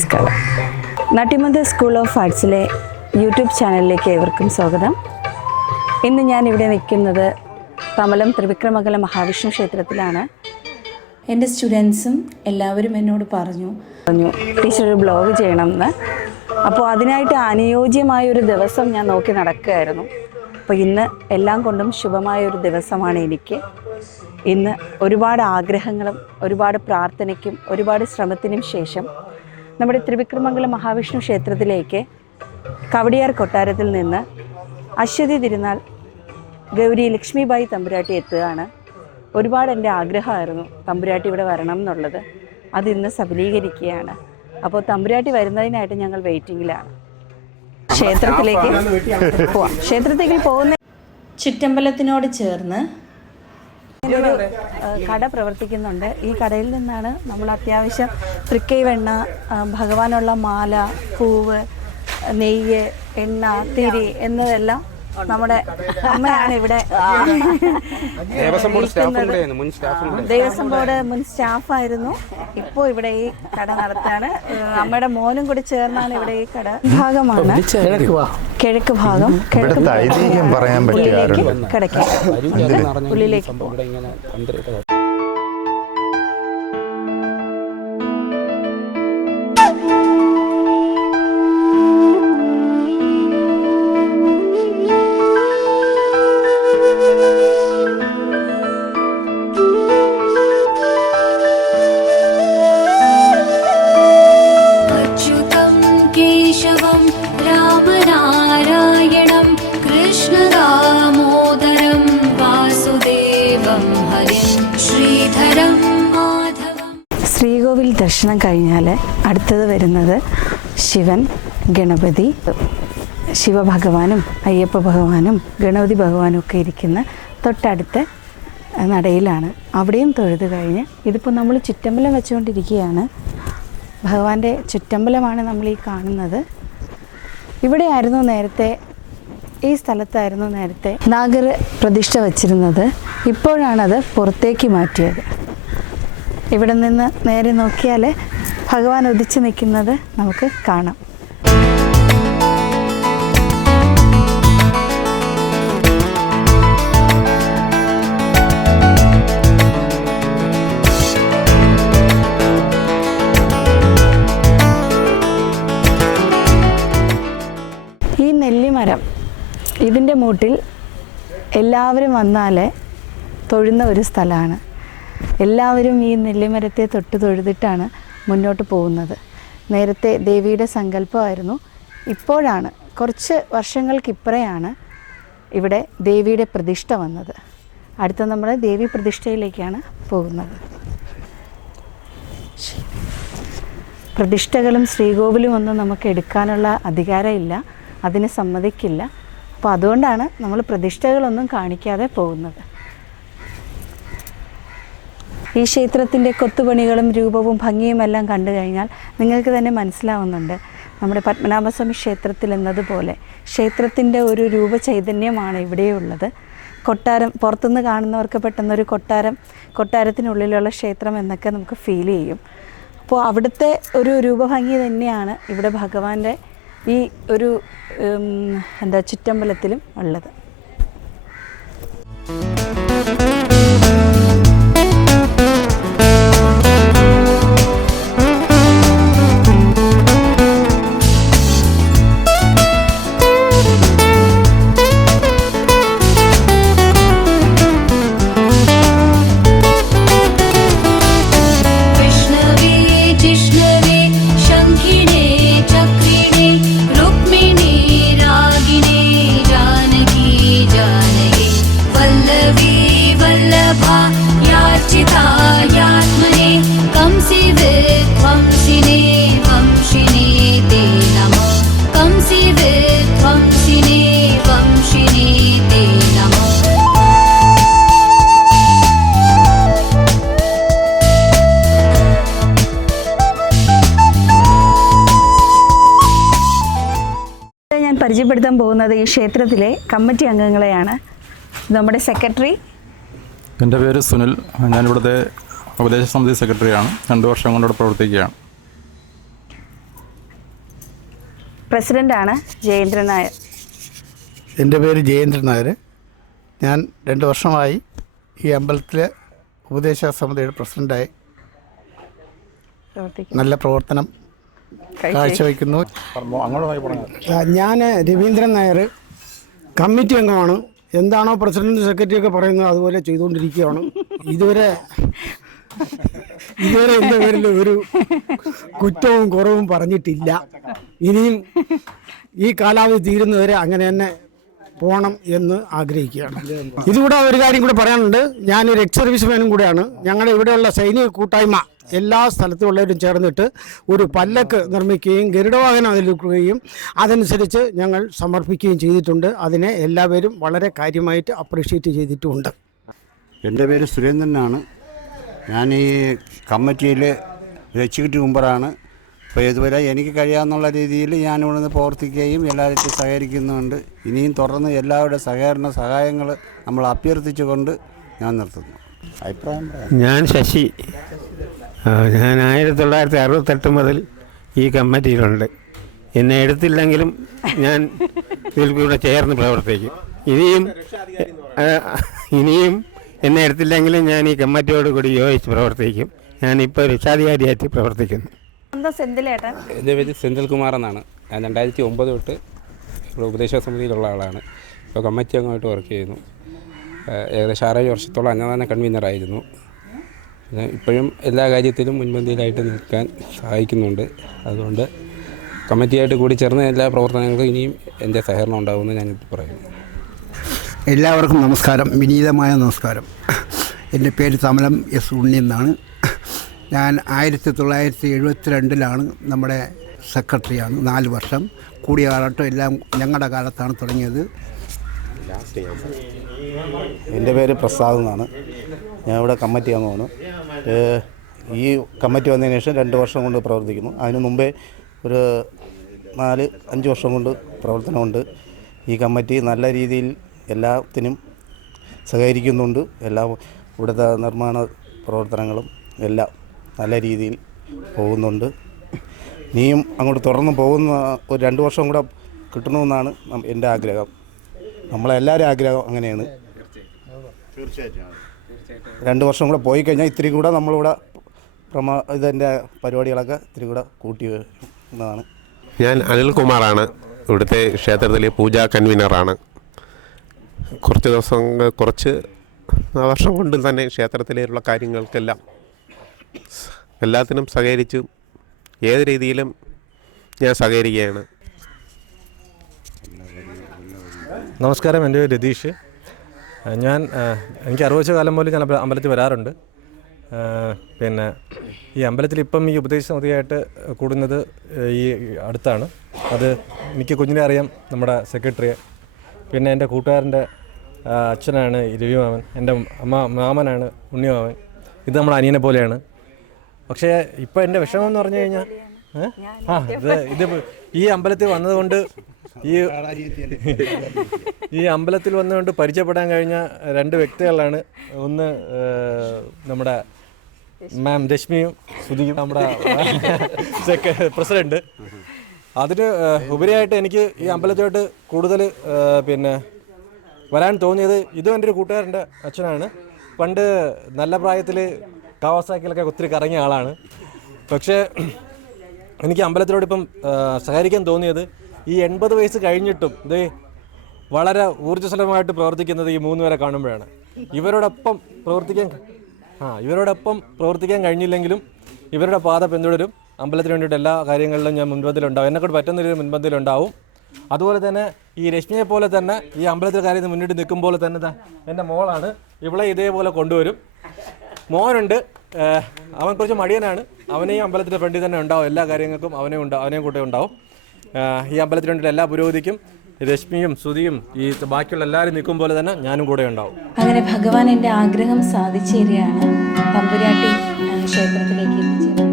നമസ്കാരം. നട്ടിമന്ത് school of ആർട്സിലെ YouTube ചാനലിലേക്ക് ഏവർക്കും സ്വാഗതം. ഇന്ന് ഞാൻ ഇവിടെ നിൽക്കുന്നത് തമലം ത്രിവിക്രമംഗല മഹാവിഷ്ണു ക്ഷേത്രത്തിലാണ്. എൻ്റെ സ്റ്റുഡൻസും എല്ലാവരും എന്നോട് പറഞ്ഞു ടീച്ചർ ഒരു ബ്ലോഗ് ചെയ്യണമെന്ന്. അപ്പോൾ അതിനായിട്ട് അനുയോജ്യമായൊരു ദിവസം ഞാൻ നോക്കി നടക്കുകയായിരുന്നു. അപ്പോൾ ഇന്ന് എല്ലാം കൊണ്ടും ശുഭമായൊരു ദിവസമാണ് എനിക്ക്. ഇന്ന് ഒരുപാട് ആഗ്രഹങ്ങളും ഒരുപാട് പ്രാർത്ഥനയ്ക്കും ഒരുപാട് ശ്രമത്തിനും ശേഷം നമ്മുടെ ത്രിവിക്രമംഗല മഹാവിഷ്ണു ക്ഷേത്രത്തിലേക്ക് കവടിയാർ കൊട്ടാരത്തിൽ നിന്ന് അശ്വതി തിരുനാൾ ഗൗരി ലക്ഷ്മിബായി തമ്പുരാട്ടി എത്തുകയാണ്. ഒരുപാട് എൻ്റെ ആഗ്രഹമായിരുന്നു തമ്പുരാട്ടി ഇവിടെ വരണം എന്നുള്ളത്. അതിന്ന് സഫലീകരിക്കുകയാണ്. അപ്പോൾ തമ്പുരാട്ടി വരുന്നതിനായിട്ട് ഞങ്ങൾ വെയിറ്റിങ്ങിലാണ്. ക്ഷേത്രത്തിലേക്ക് പോവാം. ക്ഷേത്രത്തിലേക്ക് പോകുന്ന ചുറ്റമ്പലത്തിനോട് ചേർന്ന് ഒരു കട പ്രവർത്തിക്കുന്നുണ്ട്. ഈ കടയിൽ നിന്നാണ് നമ്മൾ അത്യാവശ്യം തൃക്കൈ വെണ്ണ, ഭഗവാനുള്ള മാല, പൂവ്, നെയ്യ്, എണ്ണ, തിരി എന്നതെല്ലാം നമ്മുടെ അമ്മയാണ് ഇവിടെ. ദേവസ്വം ബോർഡ് മുൻ സ്റ്റാഫായിരുന്നു. ഇപ്പോൾ ഇവിടെ ഈ കട നടത്താണ്. അമ്മയുടെ മോനും കൂടി ചേർന്നാണ് ഇവിടെ ഈ കട. ഭാഗമാണ് കിഴക്ക് ഭാഗം. ഉള്ളിലേക്ക് കിടക്കാം. ഉള്ളിലേക്ക് ശ്രീകോവിൽ ദർശനം കഴിഞ്ഞാൽ അടുത്തത് വരുന്നത് ശിവൻ, ഗണപതി, ശിവഭഗവാനും അയ്യപ്പ ഭഗവാനും ഗണപതി ഭഗവാനും ഒക്കെ ഇരിക്കുന്ന തൊട്ടടുത്ത നടയിലാണ്. അവിടെയും തൊഴുത് കഴിഞ്ഞ് ഇതിപ്പോൾ നമ്മൾ ചുറ്റമ്പലം വെച്ചുകൊണ്ടിരിക്കുകയാണ്. ഭഗവാന്റെ ചുറ്റമ്പലമാണ് നമ്മൾ ഈ കാണുന്നത്. ഇവിടെയായിരുന്നു നേരത്തെ, ഈ സ്ഥലത്തായിരുന്നു നേരത്തെ നാഗർ പ്രതിഷ്ഠ വച്ചിരുന്നത്. ഇപ്പോഴാണത് പുറത്തേക്ക് മാറ്റിയത്. ഇവിടെ നിന്ന് നേരെ നോക്കിയാൽ ഭഗവാൻ ഉദിച്ചു നിൽക്കുന്നത് നമുക്ക് കാണാം. ഈ നെല്ലിമരം, ഇതിൻ്റെ മൂട്ടിൽ എല്ലാവരും വന്നാൽ തൊഴുന്ന ഒരു സ്ഥലമാണ്. എല്ലാവരും ഈ നെല്ലിമരത്തെ തൊട്ട് തൊഴുതിട്ടാണ് മുന്നോട്ട് പോകുന്നത്. നേരത്തെ ദേവിയുടെ സങ്കല്പമായിരുന്നു. ഇപ്പോഴാണ്, കുറച്ച് വർഷങ്ങൾക്കിപ്പുറയാണ് ഇവിടെ ദേവിയുടെ പ്രതിഷ്ഠ വന്നത്. അടുത്ത നമ്മൾ ദേവി പ്രതിഷ്ഠയിലേക്കാണ് പോകുന്നത്. പ്രതിഷ്ഠകളും ശ്രീകോവിലും ഒന്നും നമുക്ക് എടുക്കാനുള്ള അധികാരമില്ല, അതിന് സമ്മതിക്കില്ല. അപ്പോൾ അതുകൊണ്ടാണ് നമ്മൾ പ്രതിഷ്ഠകളൊന്നും കാണിക്കാതെ പോകുന്നത്. ഈ ക്ഷേത്രത്തിൻ്റെ കൊത്തുപണികളും രൂപവും ഭംഗിയും എല്ലാം കണ്ടു കഴിഞ്ഞാൽ നിങ്ങൾക്ക് തന്നെ മനസ്സിലാവുന്നുണ്ട്, നമ്മുടെ പത്മനാഭസ്വാമി ക്ഷേത്രത്തിൽ എന്നതുപോലെ ക്ഷേത്രത്തിൻ്റെ ഒരു രൂപചൈതന്യമാണ് ഇവിടെയുള്ളത്. കൊട്ടാരം പുറത്തുനിന്ന് കാണുന്നവർക്ക് പെട്ടെന്നൊരു കൊട്ടാരത്തിനുള്ളിലുള്ള ക്ഷേത്രം എന്നൊക്കെ നമുക്ക് ഫീൽ ചെയ്യും. അപ്പോൾ അവിടുത്തെ ഒരു രൂപഭംഗി തന്നെയാണ് ഇവിടെ ഭഗവാന്റെ ഈ ഒരു ചുറ്റമ്പലത്തിലും ഉള്ളത്. പരിചയപ്പെടുത്താൻ പോകുന്നത് ഈ ക്ഷേത്രത്തിലെ കമ്മിറ്റി അംഗങ്ങളെയാണ്. നമ്മുടെ സെക്രട്ടറി. എൻ്റെ പേര് സുനിൽ. ഞാനിവിടുത്തെ ഉപദേശ സമിതി സെക്രട്ടറിയാണ്. 2 വർഷം കൊണ്ട് പ്രവർത്തിക്കുകയാണ്. പ്രസിഡൻ്റാണ് ജയേന്ദ്രൻ നായർ. എൻ്റെ പേര് ജയേന്ദ്രൻ നായർ. ഞാൻ 2 വർഷമായി ഈ അമ്പലത്തിലെ ഉപദേശക സമിതിയുടെ പ്രസിഡൻ്റായി നല്ല പ്രവർത്തനം കാഴ്ചവെക്കുന്നു. ഞാൻ രവീന്ദ്രൻ നായർ, കമ്മിറ്റി അംഗമാണ്. എന്താണോ പ്രസിഡന്റ് സെക്രട്ടറിയൊക്കെ പറയുന്നത് അതുപോലെ ചെയ്തുകൊണ്ടിരിക്കുകയാണ്. ഇതുവരെ എൻ്റെ പേരിൽ ഒരു കുറ്റവും കുറവും പറഞ്ഞിട്ടില്ല. ഇനിയും ഈ കാലാവധി തീരുന്നവരെ അങ്ങനെ തന്നെ പോകണം എന്ന് ആഗ്രഹിക്കുകയാണ്. ഇതുകൂടെ ഒരു കാര്യം കൂടെ പറയാനുണ്ട്. ഞാനൊരു എക്സ് സർവീസ്മാനും കൂടെയാണ്. ഞങ്ങളുടെ ഇവിടെയുള്ള സൈനിക കൂട്ടായ്മ എല്ലാ സ്ഥലത്തുള്ളവരും ചേർന്നിട്ട് ഒരു പല്ലക്ക് നിർമ്മിക്കുകയും ഗരുഡവാഹനം അതിലെടുക്കുകയും അതനുസരിച്ച് ഞങ്ങൾ സമർപ്പിക്കുകയും ചെയ്തിട്ടുണ്ട്. അതിനെ എല്ലാവരും വളരെ കാര്യമായിട്ട് അപ്രീഷിയേറ്റ് ചെയ്തിട്ടുമുണ്ട്. എൻ്റെ പേര് സുരേന്ദ്രനാണ്. ഞാൻ ഈ കമ്മിറ്റിയിൽ എക്സിക്യൂട്ടീവ് മെമ്പറാണ്. അപ്പോൾ ഇതുവരെ എനിക്ക് കഴിയാവുന്ന രീതിയിൽ ഞാൻ ഇവിടുന്ന് പ്രവർത്തിക്കുകയും എല്ലാവരും സഹകരിക്കുന്നുണ്ട്. ഇനിയും തുടർന്ന് എല്ലാവരുടെ സഹായങ്ങൾ നമ്മൾ അഭ്യർത്ഥിച്ചുകൊണ്ട് ഞാൻ നിർത്തുന്നു. അഭിപ്രായം ഞാൻ ശശി. ഞാൻ 1968 മുതൽ ഈ കമ്മിറ്റിയിലുണ്ട്. എന്നെ എടുത്തില്ലെങ്കിലും ഞാൻ ഇതിൽ കൂടെ ചേർന്ന് പ്രവർത്തിക്കും. ഇനിയും എന്നെ എടുത്തില്ലെങ്കിലും ഞാൻ ഈ കമ്മിറ്റിയോട് കൂടി യോജിച്ച് പ്രവർത്തിക്കും. ഞാനിപ്പോൾ രക്ഷാധികാരിയായിട്ട് പ്രവർത്തിക്കുന്നു. എൻ്റെ പേര് സെന്തിൽകുമാർ എന്നാണ്. ഞാൻ 2009 തൊട്ട് ഉപദേശക സമിതിയിലുള്ള ആളാണ്. ഇപ്പോൾ കമ്മിറ്റി അംഗമായിട്ട് വർക്ക് ചെയ്യുന്നു. ഏകദേശം 6 വർഷത്തോളം അന്നദാന കൺവീനറായിരുന്നു. ഇപ്പോഴും എല്ലാ കാര്യത്തിലും മുൻപന്തിയിലായിട്ട് നിൽക്കാൻ സഹായിക്കുന്നുണ്ട്. അതുകൊണ്ട് കമ്മിറ്റിയായിട്ട് കൂടി ചേർന്ന് എല്ലാ പ്രവർത്തനങ്ങൾക്കും ഇനിയും എൻ്റെ സഹകരണം ഉണ്ടാകുമെന്ന് ഞാനിപ്പോൾ പറയുന്നു. എല്ലാവർക്കും നമസ്കാരം, വിനീതമായ നമസ്കാരം. എൻ്റെ പേര് തമലം എസ് ഉണ്ണി എന്നാണ്. ഞാൻ 1972 നമ്മുടെ സെക്രട്ടറിയാണ്. 4 വർഷം കൂടിയ കാലഘട്ടം എല്ലാം ഞങ്ങളുടെ കാലത്താണ് തുടങ്ങിയത്. എൻ്റെ പേര് പ്രസാദ് എന്നാണ്. ഞാൻ ഇവിടെ കമ്മിറ്റി അംഗമാണ്. ഈ കമ്മിറ്റി വന്നതിന് ശേഷം 2 വർഷം കൊണ്ട് പ്രവർത്തിക്കുന്നു. അതിനു മുമ്പേ ഒരു 4-5 വർഷം കൊണ്ട് പ്രവർത്തനമുണ്ട്. ഈ കമ്മിറ്റി നല്ല രീതിയിൽ എല്ലാത്തിനും സഹകരിക്കുന്നുണ്ട്. എല്ലാ ഇവിടുത്തെ നിർമ്മാണ പ്രവർത്തനങ്ങളും എല്ലാം നല്ല രീതിയിൽ പോകുന്നുണ്ട്. ഇനിയും അങ്ങോട്ട് തുടർന്ന് പോകുന്ന ഒരു 2 വർഷം കൂടെ കിട്ടണമെന്നാണ് എൻ്റെ ആഗ്രഹം. നമ്മളെല്ലാവരും ആഗ്രഹം അങ്ങനെയാണ്. തീർച്ചയായിട്ടും 2 വർഷം കൂടെ പോയി കഴിഞ്ഞാൽ ഇത്തിരി കൂടെ നമ്മളിവിടെ ഇതിൻ്റെ പരിപാടികളൊക്കെ ഇത്തിരി കൂടെ കൂട്ടി വരുന്നതാണ്. ഞാൻ അനിൽകുമാറാണ്. ഇവിടുത്തെ ക്ഷേത്രത്തിലെ പൂജാ കൺവീനറാണ്. കുറച്ച് വർഷം കൊണ്ട് തന്നെ ക്ഷേത്രത്തിലുള്ള കാര്യങ്ങൾക്കെല്ലാം എല്ലാത്തിനും സഹകരിച്ചു ഏത് രീതിയിലും ഞാൻ സഹകരിക്കുകയാണ്. നമസ്കാരം, എൻ്റെ പേര് രതീഷ്. എനിക്ക് 60 കാലം പോലും ഞാൻ അമ്പലത്തിൽ വരാറുണ്ട്. പിന്നെ ഈ അമ്പലത്തിൽ ഇപ്പം ഈ ഉപദേശ സമിതിയായിട്ട് കൂടുന്നത് ഈ അടുത്താണ്. അത് എനിക്ക് കുഞ്ഞിനെ അറിയാം, നമ്മുടെ സെക്രട്ടറിയെ. പിന്നെ എൻ്റെ കൂട്ടുകാരൻ്റെ അച്ഛനാണ് രവി മാമൻ, എൻ്റെ മാമനാണ് ഉണ്ണിമാമൻ. ഇത് നമ്മുടെ അനിയനെ പോലെയാണ്. പക്ഷേ ഇപ്പോൾ എൻ്റെ വിഷമം എന്ന് പറഞ്ഞു കഴിഞ്ഞാൽ ഇത് ഈ അമ്പലത്തിൽ വന്നതുകൊണ്ട് ഈ അമ്പലത്തിൽ വന്നുകൊണ്ട് പരിചയപ്പെടാൻ കഴിഞ്ഞ 2 വ്യക്തികളാണ്. ഒന്ന് നമ്മുടെ മാം രശ്മിയും സുധിയും, നമ്മുടെ പ്രസിഡന്റ്. അതിന് ഉപരിയായിട്ട് എനിക്ക് ഈ അമ്പലത്തോട്ട് കൂടുതൽ പിന്നെ വരാൻ തോന്നിയത് ഇതും എൻ്റെ ഒരു കൂട്ടുകാരൻ്റെ അച്ഛനാണ്. പണ്ട് നല്ല പ്രായത്തിൽ കാവാസാക്കിലൊക്കെ ഒത്തിരി കറങ്ങിയ ആളാണ്. പക്ഷേ എനിക്ക് അമ്പലത്തിലോട് ഇപ്പം സഹകരിക്കാൻ തോന്നിയത് ഈ 80 വയസ്സ് കഴിഞ്ഞിട്ടും ഇത് വളരെ ഊർജ്ജസ്വലമായിട്ട് പ്രവർത്തിക്കുന്നത് ഈ 3 പേരെ കാണുമ്പോഴാണ്. ഇവരോടൊപ്പം പ്രവർത്തിക്കാൻ കഴിഞ്ഞില്ലെങ്കിലും ഇവരുടെ പാത പിന്തുടരും. അമ്പലത്തിന് വേണ്ടിയിട്ട് എല്ലാ കാര്യങ്ങളിലും ഞാൻ മുൻപന്തിയിലുണ്ടാവും. എന്നെക്കൊണ്ട് പറ്റുന്നൊരു മുൻപന്തിയിലുണ്ടാവും. അതുപോലെ തന്നെ ഈ രശ്മിയെ പോലെ തന്നെ ഈ അമ്പലത്തിലെ കാര്യത്തിൽ മുന്നിട്ട് നിൽക്കുമ്പോൾ തന്നെ എൻ്റെ മോളാണ്. ഇവളെ ഇതേപോലെ കൊണ്ടുവരും. മോനുണ്ട്, അവൻ കുറച്ച് മടിയനാണ്. അവനെയും അമ്പലത്തിൻ്റെ ഫ്രണ്ടിൽ തന്നെ ഉണ്ടാവും. എല്ലാ കാര്യങ്ങൾക്കും അവനെയും കൂടെ ഉണ്ടാവും. ഈ അമ്പലത്തിന് വേണ്ടിയിട്ട് എല്ലാ പുരോഗതിക്കും രശ്മിയും സുധിയും ഈ ബാക്കിയുള്ള എല്ലാവരും നിൽക്കും പോലെ തന്നെ ഞാനും കൂടെ ഉണ്ടാവും. അങ്ങനെ ഭഗവാൻ എൻ്റെ ആഗ്രഹം സാധിച്ചു തരികയാണ്. തമ്പുരാട്ടി ക്ഷേത്രത്തിലേക്ക് എത്തിച്ചേരുന്നത്.